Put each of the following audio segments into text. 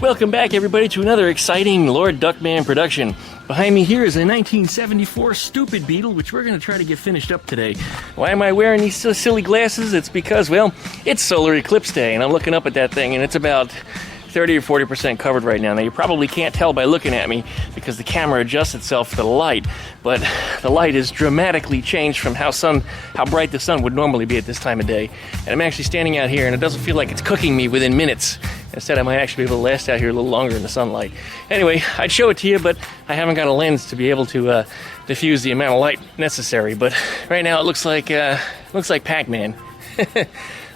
Welcome back, everybody, to another exciting Lord Duckman production. Behind me here is a 1974 Super Beetle, which we're going to try to get finished up today. Why am I wearing these silly glasses? It's because, well, it's solar eclipse day, and I'm looking up at that thing, and it's about 30 or 40% covered right now. Now, you probably can't tell by looking at me because the camera adjusts itself to the light, but the light is dramatically changed from how bright the sun would normally be at this time of day. And I'm actually standing out here, and it doesn't feel like it's cooking me within minutes. Instead, I might actually be able to last out here a little longer in the sunlight. Anyway, I'd show it to you, but I haven't got a lens to be able to diffuse the amount of light necessary. But right now, it looks like Pac-Man.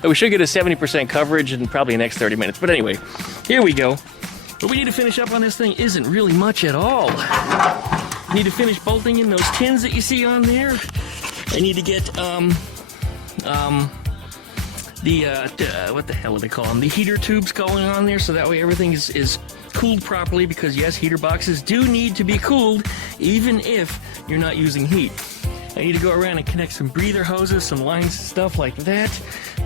We should get a 70% coverage in probably the next 30 minutes. But anyway, here we go. What we need to finish up on this thing isn't really much at all. I need to finish bolting in those tins that you see on there. I need to get what the hell do they call them? The heater tubes going on there, so that way everything is cooled properly, because yes, heater boxes do need to be cooled even if you're not using heat. I need to go around and connect some breather hoses, some lines, stuff like that.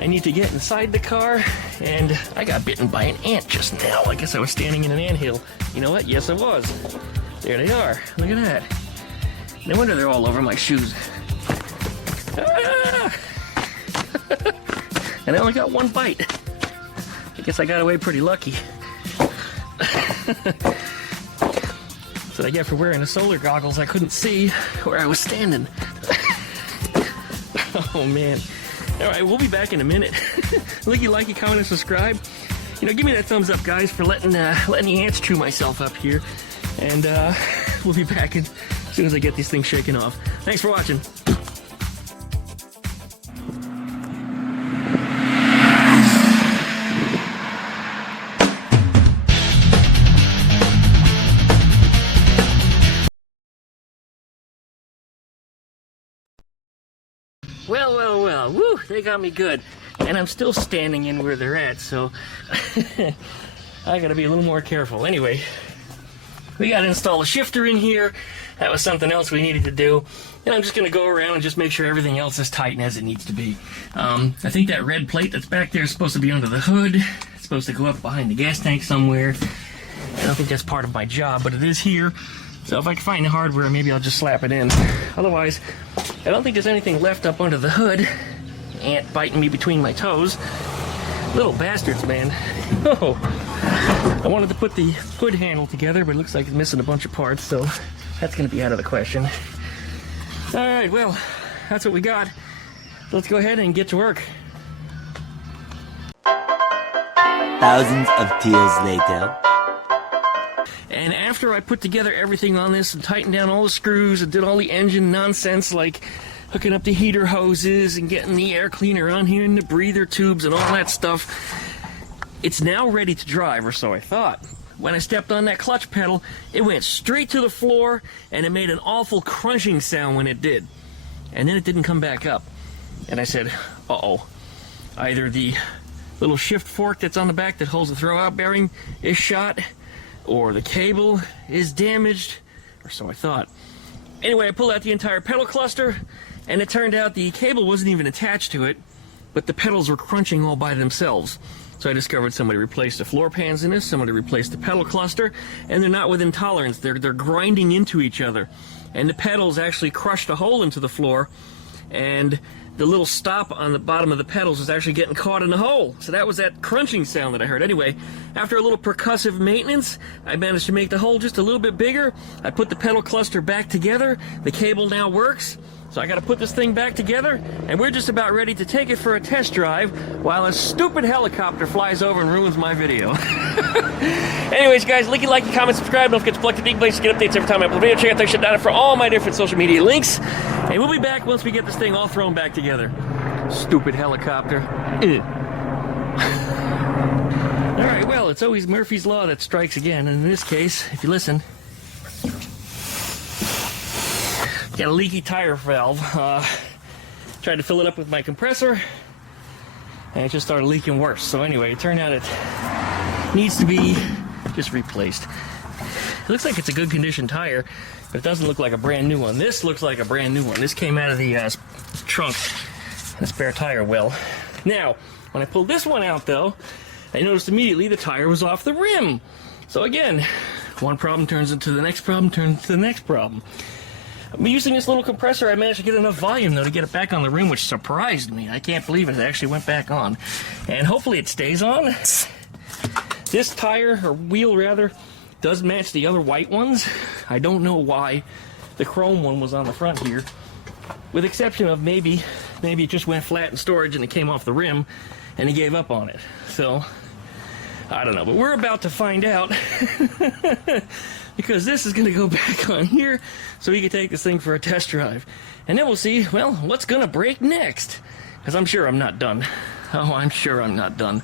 I need to get inside the car, and I got bitten by an ant just now. I guess I was standing in an anthill. You know what? Yes, I was. There they are. Look at that. No wonder they're all over my shoes. Ah! And I only got one bite. I guess I got away pretty lucky. That's what I get for wearing the solar goggles. I couldn't see where I was standing. Oh man. Alright, we'll be back in a minute. Like, comment, and subscribe. You know, give me that thumbs up, guys, for letting the ants chew myself up here. And we'll be back as soon as I get these things shaken off. Thanks for watching. Well, woo, they got me good. And I'm still standing in where they're at, so I gotta be a little more careful. Anyway, we gotta install a shifter in here. That was something else we needed to do. And I'm just gonna go around and just make sure everything else is tight and as it needs to be. I think that red plate that's back there is supposed to be under the hood. It's supposed to go up behind the gas tank somewhere. I don't think that's part of my job, but it is here. So if I can find the hardware, maybe I'll just slap it in. Otherwise, I don't think there's anything left up under the hood. Ant biting me between my toes. Little bastards, man. Oh, I wanted to put the hood handle together, but it looks like it's missing a bunch of parts, so that's going to be out of the question. All right, well, that's what we got. Let's go ahead and get to work. Thousands of tears later. And after I put together everything on this and tightened down all the screws and did all the engine nonsense, like hooking up the heater hoses and getting the air cleaner on here and the breather tubes and all that stuff, it's now ready to drive, or so I thought. When I stepped on that clutch pedal, it went straight to the floor, and it made an awful crunching sound when it did. And then it didn't come back up. And I said, uh-oh. Either the little shift fork that's on the back that holds the throwout bearing is shot, or the cable is damaged, or so I thought. Anyway, I pulled out the entire pedal cluster, and it turned out the cable wasn't even attached to it, but the pedals were crunching all by themselves. So I discovered somebody replaced the floor pans in this, somebody replaced the pedal cluster, and they're not within tolerance. They're grinding into each other. And the pedals actually crushed a hole into the floor, and the little stop on the bottom of the pedals was actually getting caught in the hole. So that was that crunching sound that I heard. Anyway, after a little percussive maintenance, I managed to make the hole just a little bit bigger. I put the pedal cluster back together. The cable now works. So I got to put this thing back together, and we're just about ready to take it for a test drive while a stupid helicopter flies over and ruins my video. Anyways, guys, like, comment, subscribe. Don't forget to plug the big place to get updates every time I upload a video. Check out that shit down for all my different social media links. And we'll be back once we get this thing all thrown back together. Stupid helicopter. Alright, well, it's always Murphy's Law that strikes again. And in this case, if you listen, got a leaky tire valve. Tried to fill it up with my compressor, and it just started leaking worse. So anyway, it turned out it needs to be just replaced. It looks like it's a good condition tire, but it doesn't look like a brand new one. This looks like a brand new one. This came out of the trunk, the spare tire well. Now, when I pulled this one out though, I noticed immediately the tire was off the rim. So again, one problem turns into the next problem, turns into the next problem. Using this little compressor, I managed to get enough volume, though, to get it back on the rim, which surprised me. I can't believe it actually went back on. And hopefully it stays on. This tire, or wheel rather, does match the other white ones. I don't know why the chrome one was on the front here, with exception of maybe it just went flat in storage and it came off the rim and he gave up on it. So, I don't know, but we're about to find out because this is going to go back on here so we can take this thing for a test drive. And then we'll see, well, what's going to break next? Because I'm sure I'm not done. Oh, I'm sure I'm not done.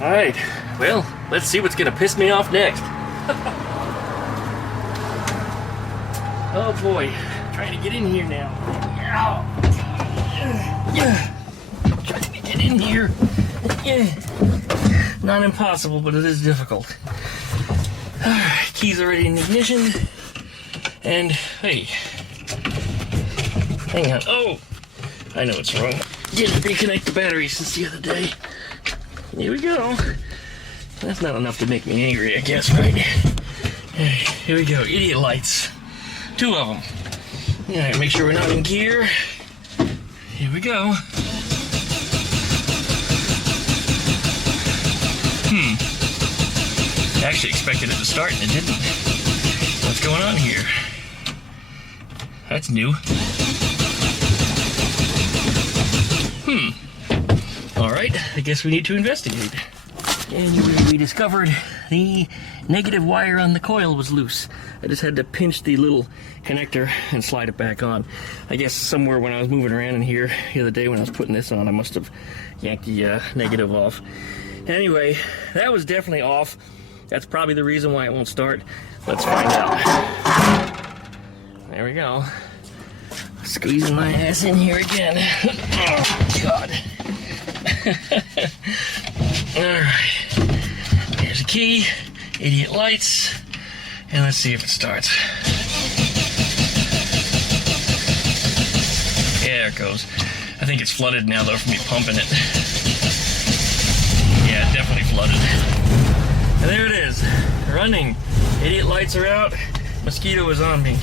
All right, well, let's see what's going to piss me off next. Oh boy, trying to get in here now. Trying to get in here. Not impossible, but it is difficult. Alright, keys already in the ignition. And, hey. Hang on. Oh! I know what's wrong. Didn't reconnect the battery since the other day. Here we go. That's not enough to make me angry, I guess, right? Here we go. Idiot lights. 2 of them. Alright, make sure we're not in gear. Here we go. I actually expected it to start and it didn't. What's going on here? That's new. Alright, I guess we need to investigate. And we discovered the negative wire on the coil was loose. I just had to pinch the little connector and slide it back on. I guess somewhere when I was moving around in here the other day when I was putting this on, I must have yanked the negative off. Anyway, that was definitely off. That's probably the reason why it won't start. Let's find out. There we go. Squeezing my ass in here again. Oh, God. Alright. Here's a key. Idiot lights. And let's see if it starts. Yeah, there it goes. I think it's flooded now, though, from me pumping it. Yeah, definitely flooded. And there it is, running. Idiot lights are out. Mosquito is on me.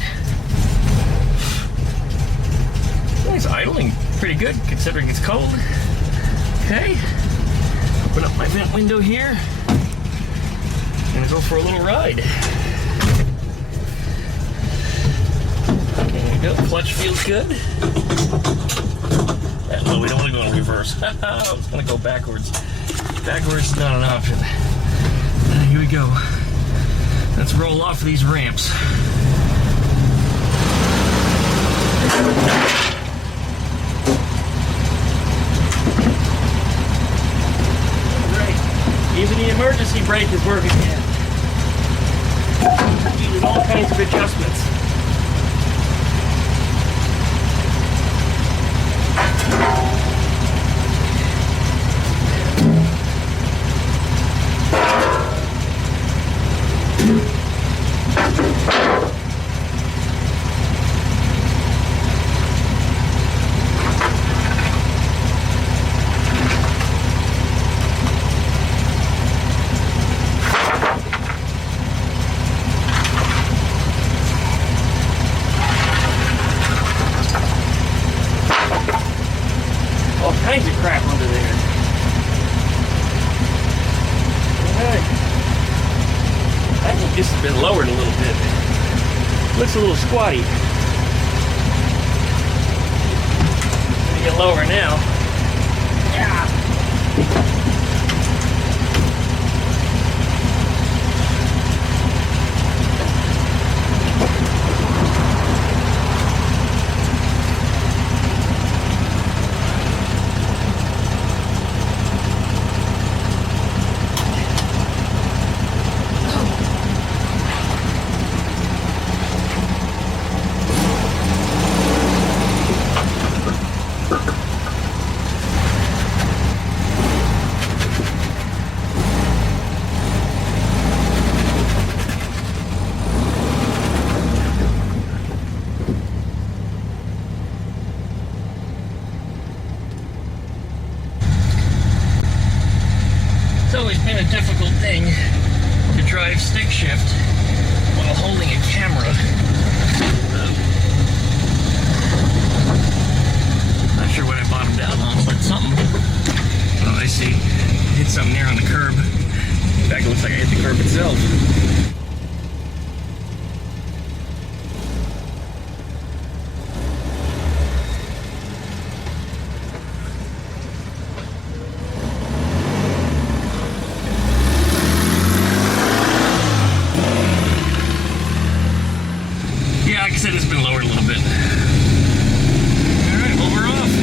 It's idling pretty good considering it's cold. Okay, open up my vent window here. Gonna go for a little ride. There we go, clutch feels good. No, we don't want to go in reverse. I was gonna go backwards. Backwards is not an option. Here we go. Let's roll off these ramps. Alright, even the emergency brake is working again. Needed all kinds of adjustments. Kinds of crap under there. Alright. I think this has been lowered a little bit. Looks a little squatty. Gonna get lower now. Yeah. It's always been a difficult thing to drive stick shift while holding a camera. Not sure what I bottomed out on, but something. Oh, I see. Hit something there on the curb. In fact, it looks like I hit the curb itself. Yeah, like I said, it's been lowered a little bit. Alright, well, we're off.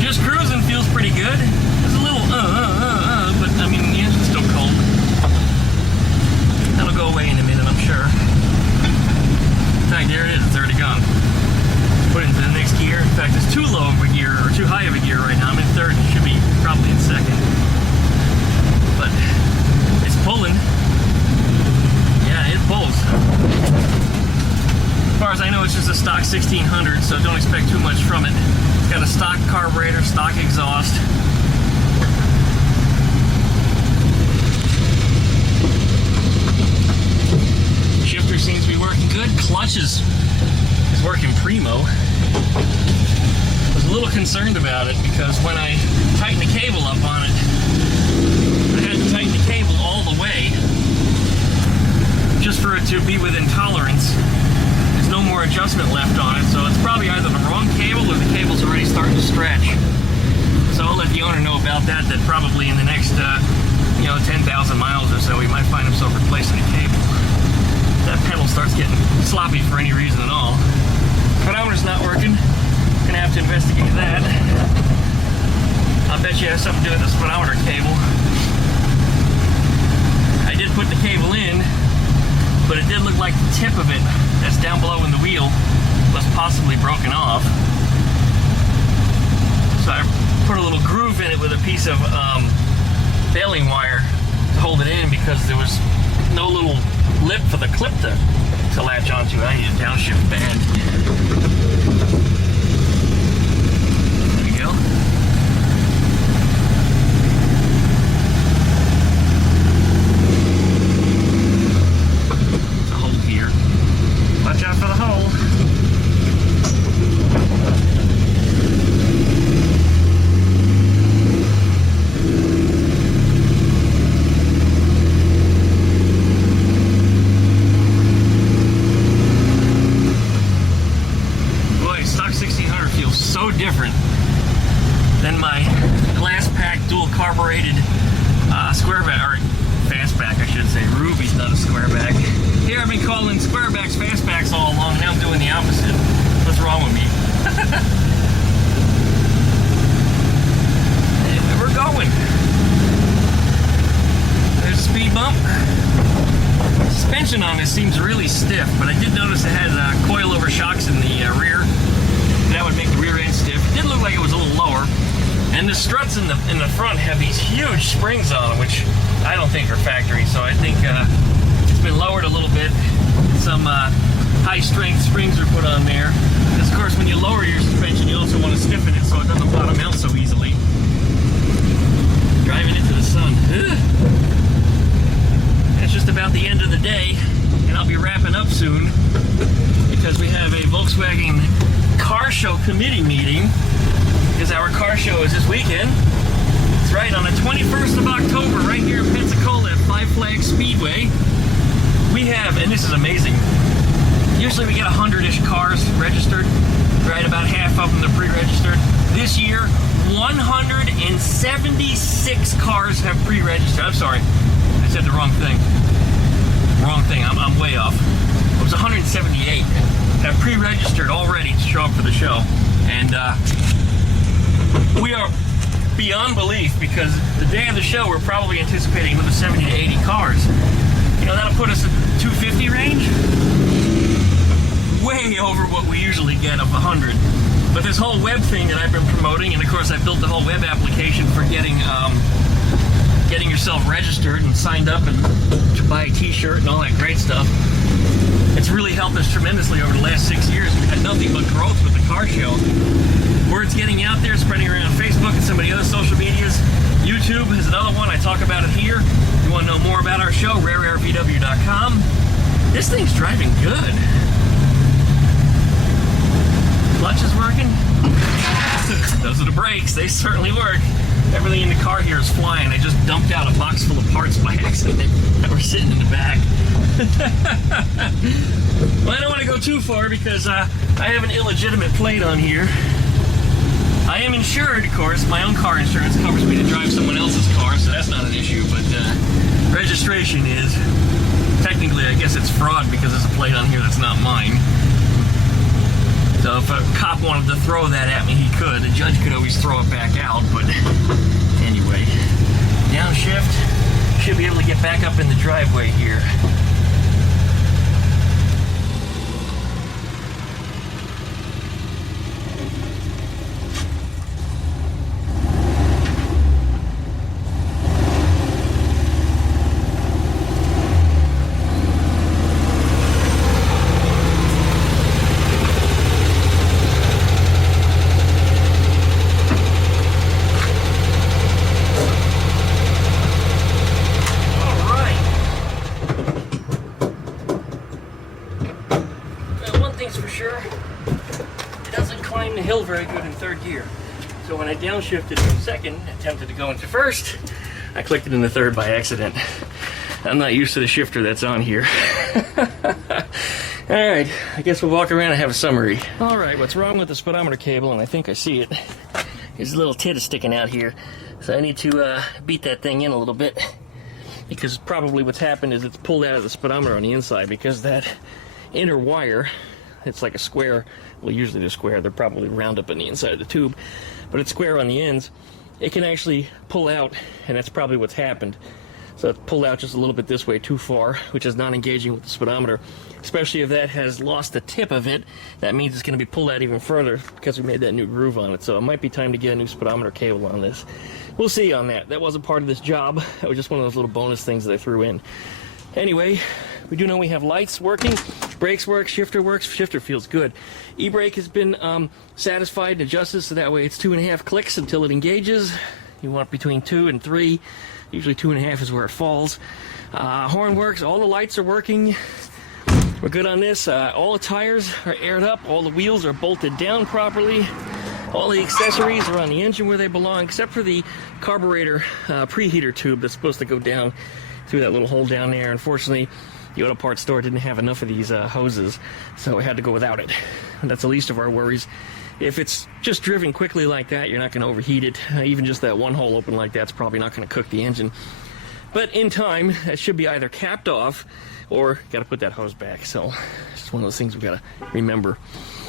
Just cruising feels pretty good. It's a little but I mean, the engine's still cold. That'll go away in a minute, I'm sure. In fact, there it is, it's already gone. Put it into the next gear. In fact, it's too low of a gear, or too high of a gear right now. I'm in third, it should be probably in second. But it's pulling. Yeah, it pulls. As far as I know, it's just a stock 1600, so don't expect too much from it. It's got a stock carburetor, stock exhaust. Shifter seems to be working good. Clutch is working primo. I was a little concerned about it because when I tightened the cable up on it, I had to tighten the cable all the way just for it to be within tolerance. There's no more adjustment left on it, so it's probably either the wrong cable or the cable's already starting to stretch. So I'll let the owner know about that, that probably in the next 10,000 miles or so, he might find himself replacing a cable. That pedal starts getting sloppy for any reason at all. Pedometer's not working. Gonna have to investigate that. I'll bet you it has something to do with the speedometer cable. I did put the cable in, but it did look like the tip of it that's down below in the wheel was possibly broken off. So I put a little groove in it with a piece of baling wire to hold it in because there was no little lip for the clip to latch onto. I need a downshift band. There we go. It's a hole here. Watch out for the hole. Different than my glass pack dual carbureted squareback, or fastback I should say. Ruby's not a squareback. Here I've been calling squarebacks fastbacks all along, now I'm doing the opposite. What's wrong with me? Anyway, we're going. There's a speed bump. Suspension on this seems really stiff, but I did notice it had coilover shocks in the rear. That would make the rear end stiff. It did look like it was a little lower. And the struts in the front have these huge springs on them, which I don't think are factory. So I think it's been lowered a little bit. Some high strength springs are put on there. Because of course when you lower your suspension, you also want to stiffen it so it doesn't bottom out so easily. Driving into the sun. Ugh. It's just about the end of the day, and I'll be wrapping up soon because we have a Volkswagen car show committee meeting, because our car show is this weekend. That's right, on the 21st of October, right here in Pensacola at Five Flags Speedway. We have, and this is amazing, usually we get 100-ish cars registered, right? About half of them are pre-registered. This year, 176 cars have pre-registered. I'm sorry, I said the wrong thing. Wrong thing, I'm way off. It was 178 have pre-registered already to show up for the show. And we are beyond belief, because the day of the show we're probably anticipating another 70 to 80 cars. You know, that'll put us at the 250 range. Way over what we usually get of 100. But this whole web thing that I've been promoting, and of course I built the whole web application for getting yourself registered and signed up and to buy a t-shirt and all that great stuff. It's really helped us tremendously over the last 6 years. We've had nothing but growth with the car show. Word's getting out there, spreading around Facebook and some of the other social media show, rareairvw.com. This thing's driving good. Clutch is working. Those are the brakes. They certainly work. Everything in the car here is flying. I just dumped out a box full of parts by accident that were sitting in the back. Well, I don't want to go too far because I have an illegitimate plate on here. I am insured, of course. My own car insurance covers me to drive someone else's car, so that's not an issue, but registration is. Technically, I guess it's fraud because there's a plate on here that's not mine. So if a cop wanted to throw that at me, he could. The judge could always throw it back out, but anyway. Downshift. Should be able to get back up in the driveway here. Very good in third gear. So when I downshifted from second, attempted to go into first, I clicked it into third by accident. I'm not used to the shifter that's on here. Alright, I guess we'll walk around and have a summary. Alright, what's wrong with the speedometer cable, and I think I see it, is a little tit is sticking out here. So I need to beat that thing in a little bit, because probably what's happened is it's pulled out of the speedometer on the inside, because that inner wire, it's like a square. Well, usually they're square. They're probably round up on the inside of the tube, but it's square on the ends. It can actually pull out, and that's probably what's happened. So it's pulled out just a little bit this way too far, which is not engaging with the speedometer. Especially if that has lost the tip of it, that means it's going to be pulled out even further because we made that new groove on it. So it might be time to get a new speedometer cable on this. We'll see on that. That wasn't part of this job. That was just one of those little bonus things that I threw in. Anyway, we do know we have lights working, brakes work, shifter works, shifter feels good. E-brake has been satisfied and adjusted, so that way it's 2.5 clicks until it engages. You want between 2 and 3, usually 2.5 is where it falls. Horn works, all the lights are working. We're good on this. All the tires are aired up, all the wheels are bolted down properly. All the accessories are on the engine where they belong, except for the carburetor preheater tube that's supposed to go down through that little hole down there. Unfortunately, the auto parts store didn't have enough of these hoses, so we had to go without it. And that's the least of our worries. If it's just driven quickly like that, you're not going to overheat it. Even just that one hole open like that's probably not going to cook the engine. But in time, it should be either capped off or got to put that hose back. So it's just one of those things we've got to remember.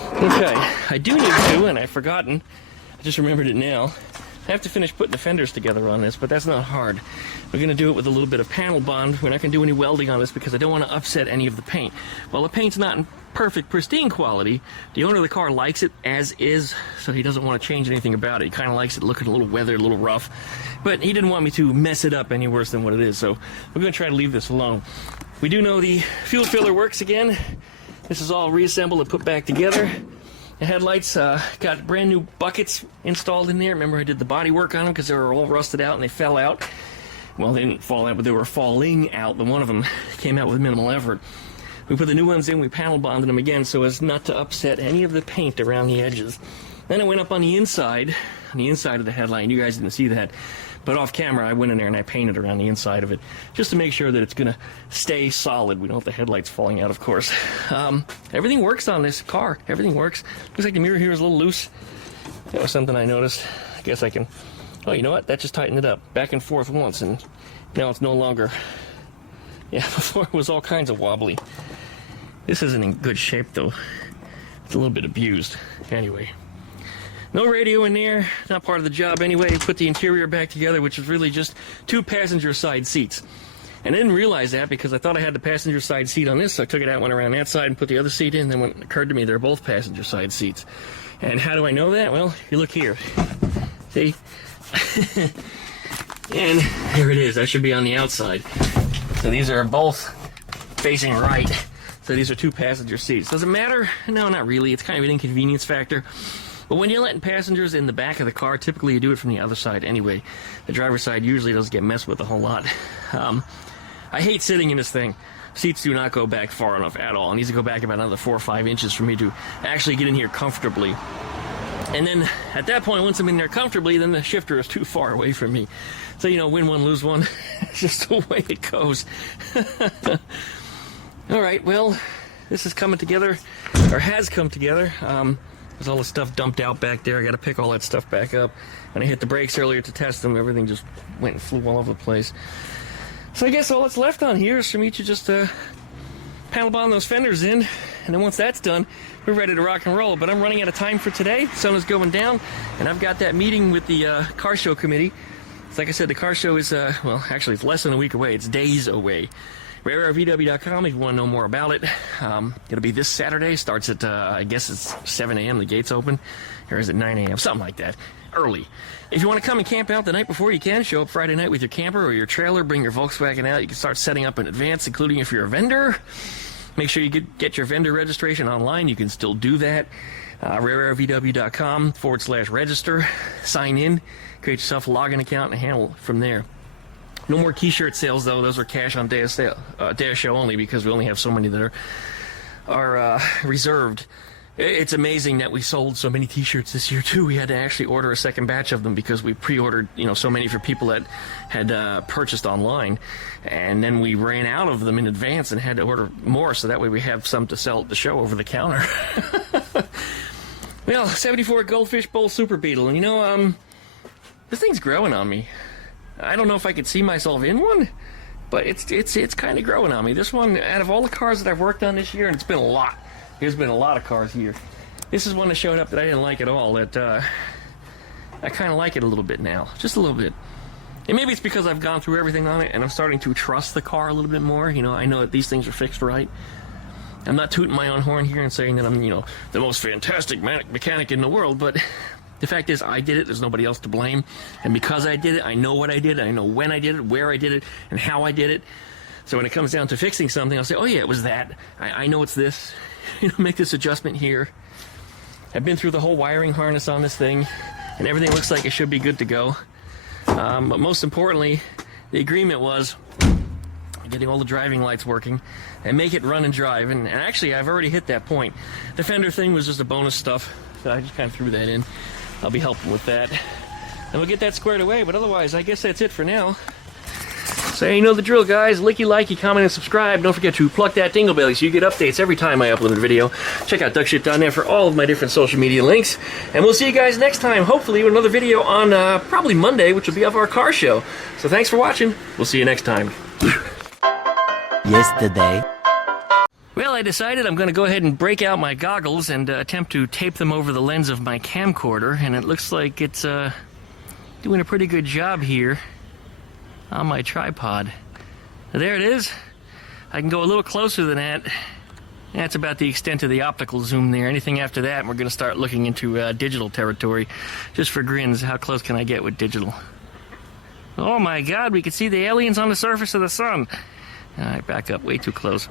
Okay, I do need to, and I've forgotten. I just remembered it now. I have to finish putting the fenders together on this, but that's not hard. We're going to do it with a little bit of panel bond. We're not going to do any welding on this because I don't want to upset any of the paint. While the paint's not in perfect, pristine quality, the owner of the car likes it as is, so he doesn't want to change anything about it. He kind of likes it looking a little weathered, a little rough, but he didn't want me to mess it up any worse than what it is, so we're going to try to leave this alone. We do know the fuel filler works again. This is all reassembled and put back together. The headlights got brand new buckets installed in there. Remember I did the body work on them because they were all rusted out and they fell out. Well, they didn't fall out, but they were falling out. But one of them came out with minimal effort. We put the new ones in, we panel bonded them again so as not to upset any of the paint around the edges. Then I went up on the inside of the headlight. You guys didn't see that. But off camera, I went in there and I painted around the inside of it just to make sure that it's going to stay solid. We don't want the headlights falling out, of course. Everything works on this car. Everything works. Looks like the mirror here is a little loose. That was something I noticed. I guess I can... Oh, you know what? That just tightened it up. Back and forth once, and now it's no longer... Yeah, before it was all kinds of wobbly. This isn't in good shape, though. It's a little bit abused. Anyway... No radio in there, not part of the job anyway. Put the interior back together, which is really just 2 passenger side seats. And I didn't realize that because I thought I had the passenger side seat on this, so I took it out, went around that side and put the other seat in, then when it occurred to me they're both passenger side seats. And how do I know that? Well, you look here. See? And here it is. That should be on the outside. So these are both facing right. So these are 2 passenger seats. Does it matter? No, not really. It's kind of an inconvenience factor. But when you're letting passengers in the back of the car, typically you do it from the other side anyway. The driver's side usually doesn't get messed with a whole lot. I hate sitting in this thing. Seats do not go back far enough at all. It needs to go back about another 4 or 5 inches for me to actually get in here comfortably. And then at that point, once I'm in there comfortably, then the shifter is too far away from me. So, you know, win one, lose one. It's just the way it goes. All right, well, this is coming together, or has come together. There's all the stuff dumped out back there. I got to pick all that stuff back up. When I hit the brakes earlier to test them, everything just went and flew all over the place. So I guess all that's left on here is for me to just panel bond those fenders in, and then once that's done, we're ready to rock and roll. But I'm running out of time for today. The sun is going down, and I've got that meeting with the car show committee. So like I said, the car show is, well, actually it's less than a week away. It's days away. RareRVW.com if you want to know more about it. It'll be this Saturday. Starts at, I guess it's 7 a.m. The gates open. Or is it 9 a.m.? Something like that. Early. If you want to come and camp out the night before, you can. Show up Friday night with your camper or your trailer. Bring your Volkswagen out. You can start setting up in advance, including if you're a vendor. Make sure you get your vendor registration online. You can still do that. RareRVW.com/register. Sign in. Create yourself a login account and handle it from there. No more t-shirt sales, though. Those are cash on day of show only, because we only have so many that are reserved. It's amazing that we sold so many t-shirts this year, too. We had to actually order a second batch of them because we pre-ordered, you know, so many for people that had purchased online. And then we ran out of them in advance and had to order more, so that way we have some to sell at the show over the counter. Well, 74 Goldfish Bowl Super Beetle. And, you know, this thing's growing on me. I don't know if I could see myself in one, but it's kind of growing on me. This one, out of all the cars that I've worked on this year, and it's been a lot. There's been a lot of cars here. This is one that showed up that I didn't like at all. That I kind of like it a little bit now, just a little bit. And maybe it's because I've gone through everything on it, and I'm starting to trust the car a little bit more. You know, I know that these things are fixed right. I'm not tooting my own horn here and saying that I'm, you know, the most fantastic mechanic in the world, but the fact is, I did it. There's nobody else to blame. And because I did it, I know what I did. I know when I did it, where I did it, and how I did it. So when it comes down to fixing something, I'll say, oh, yeah, it was that. I know it's this. You know, make this adjustment here. I've been through the whole wiring harness on this thing, and everything looks like it should be good to go. But most importantly, the agreement was getting all the driving lights working and make it run and drive. And actually, I've already hit that point. The fender thing was just a bonus stuff, so I just kind of threw that in. I'll be helping with that. And we'll get that squared away, but otherwise, I guess that's it for now. So you know the drill, guys. Licky, likey, comment, and subscribe. Don't forget to pluck that dingle belly so you get updates every time I upload a video. Check out duckshit.net for all of my different social media links. And we'll see you guys next time, hopefully with another video on probably Monday, which will be of our car show. So thanks for watching. We'll see you next time. Yesterday. Well, I decided I'm going to go ahead and break out my goggles and attempt to tape them over the lens of my camcorder. And it looks like it's doing a pretty good job here on my tripod. There it is. I can go a little closer than that. That's about the extent of the optical zoom there. Anything after that, we're going to start looking into digital territory. Just for grins, how close can I get with digital? Oh my God, we can see the aliens on the surface of the sun. All right, back up, way too close.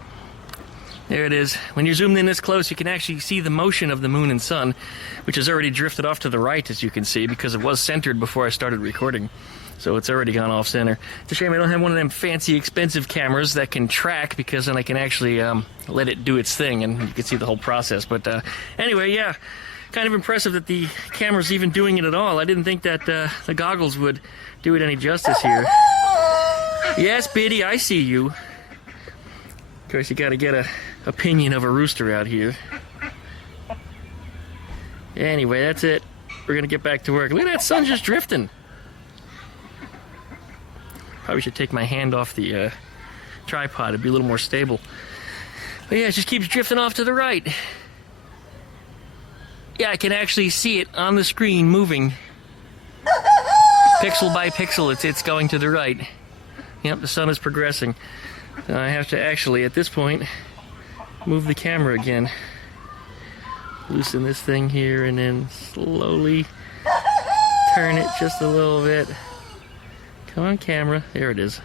There it is. When you're zoomed in this close, you can actually see the motion of the moon and sun, which has already drifted off to the right, as you can see, because it was centered before I started recording. So it's already gone off center. It's a shame I don't have one of them fancy, expensive cameras that can track, because then I can actually let it do its thing, and you can see the whole process. But anyway, yeah, kind of impressive that the camera's even doing it at all. I didn't think that the goggles would do it any justice here. Yes, Biddy, I see you. Of course, you got to get a opinion of a rooster out here. Anyway, that's it. We're going to get back to work. Look at that sun just drifting. Probably should take my hand off the tripod. It'd be a little more stable. But yeah, it just keeps drifting off to the right. Yeah, I can actually see it on the screen moving. Pixel by pixel, it's going to the right. Yep, the sun is progressing. I have to actually, at this point, move the camera again. Loosen this thing here and then slowly turn it just a little bit. Come on, camera. There it is.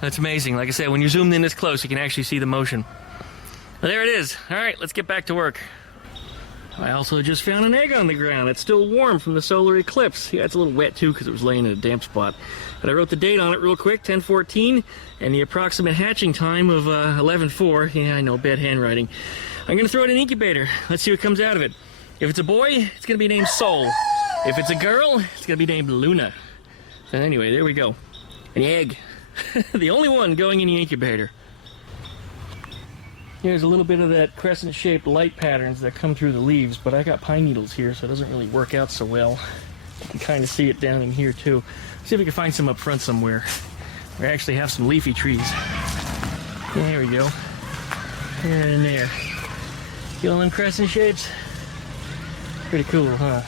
That's amazing. Like I said, when you're zoomed in this close, you can actually see the motion. Well, there it is. All right, let's get back to work. I also just found an egg on the ground. It's still warm from the solar eclipse. Yeah, it's a little wet too because it was laying in a damp spot. But I wrote the date on it real quick, 10/14, and the approximate hatching time of 11/4. Yeah, I know, bad handwriting. I'm gonna throw it in an incubator. Let's see what comes out of it. If it's a boy, it's gonna be named Sol. If it's a girl, it's gonna be named Luna. So anyway, there we go. An egg. The only one going in the incubator. Here's a little bit of that crescent-shaped light patterns that come through the leaves, but I got pine needles here, so it doesn't really work out so well. You can kind of see it down in here too. See if we can find some up front somewhere. We actually have some leafy trees. There we go. There and there. See all them crescent shapes? Pretty cool, huh?